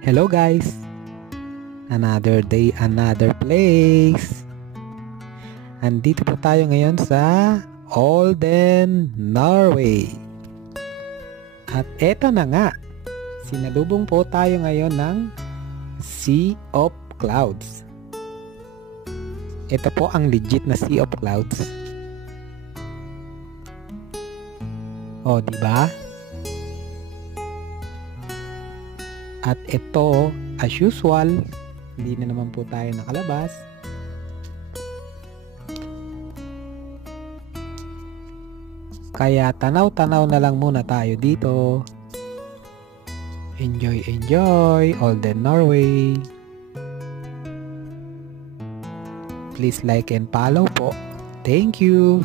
Hello guys! Another day, another place! Andito po tayo ngayon sa Olden, Norway. At eto na nga, sinalubong po tayo ngayon ng Sea of Clouds. Ito po ang legit na Sea of Clouds. O, di ba? At ito, as usual, hindi na naman po tayo nakalabas. Kaya tanaw-tanaw na lang muna tayo dito. Enjoy, enjoy, Olden, Norway. Please like and follow po. Thank you!